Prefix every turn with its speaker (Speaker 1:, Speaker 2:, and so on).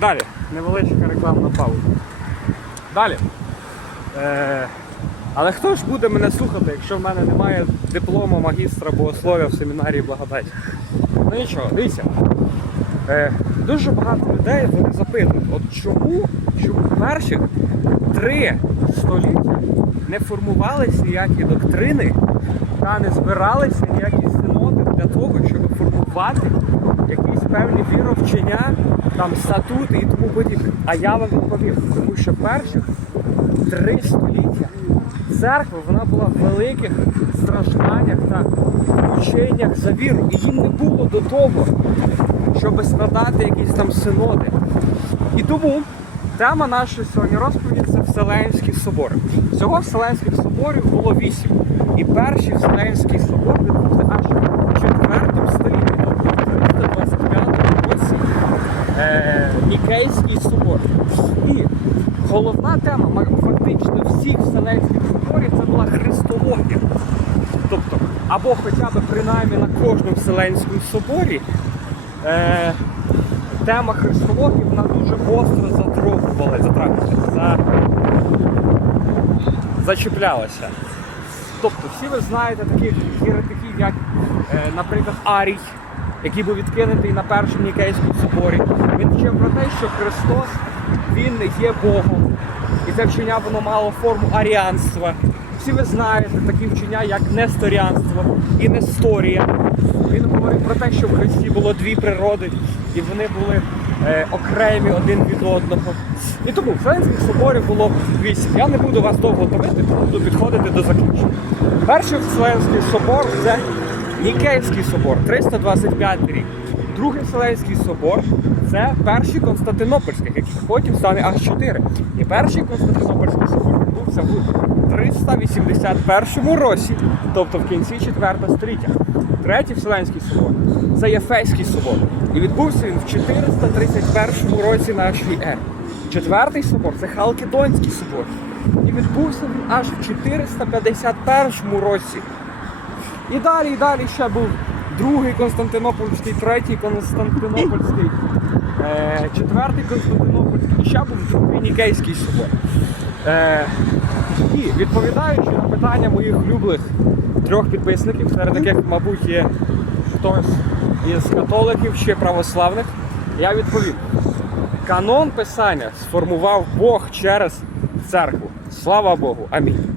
Speaker 1: Далі. Невеличка рекламна пауза. Далі. Е, але хто ж буде мене слухати, якщо в мене немає диплому магістра богослов'я в семінарії благодать? Ну нічого, дивіться. Е, дуже багато людей вони запитують, от чому, чому перших три століття не формувалися ніякі доктрини та не збиралися ніякі синоди для того, щоб формувати певні віровчення, там статути і тому подібне. А я вам відповім, тому що перших три століття церква вона була в великих стражданнях та ученнях за віру. І їм не було до того, щоб складати якісь там синоди. І тому тема нашої сьогодні розповіді це Вселенські собори. Всього Вселенських соборів було вісім. І перший Вселенський собор відбувся аж в 4 столітті, тобто в 325 році е, Нікейський собор. І головна тема фактично всіх Вселенських соборів це була христологія. Тобто, або хоча б принаймні на кожному Вселенському соборі е, тема христології вона дуже гостро затрогувала, за, зачіплялася. Тобто, всі ви знаєте таких єретиків, як, е, наприклад, Арій, який був відкинутий на першому Нікейському соборі. Він вчив про те, що Христос він є Богом. І це вчення воно мало форму аріанства. Всі ви знаєте такі вчення, як несторіанство і несторія. Він говорив про те, що в Христі було дві природи, і вони були е, окремі один від одного. І тому Вселенських соборів було вісім. Я не буду вас довго томити, буду підходити до закінчення. Перший Вселенський собор це Нікейський собор, 325 рік. Другий Вселенський собор це перший Константинопольський, який потім стане аж 4. І перший Константинопольський собор відбувся в 381 році, тобто в кінці 4 століття. Третій Вселенський собор це Єфейський собор. І відбувся він в 431 році нашої ери. Четвертий собор це Халкідонський собор. І відбувся він аж в 451 році. І далі, і далі ще був другий Константинопольський, третій Константинопольський, е, четвертий Константинопольський, і ще був другий Нікейський собор. Е, і відповідаючи на питання моїх улюблених трьох підписників, серед яких, мабуть, є хтось із католиків чи православних, я відповім. Канон Писання сформував Бог через церкву. Слава Богу. Амінь.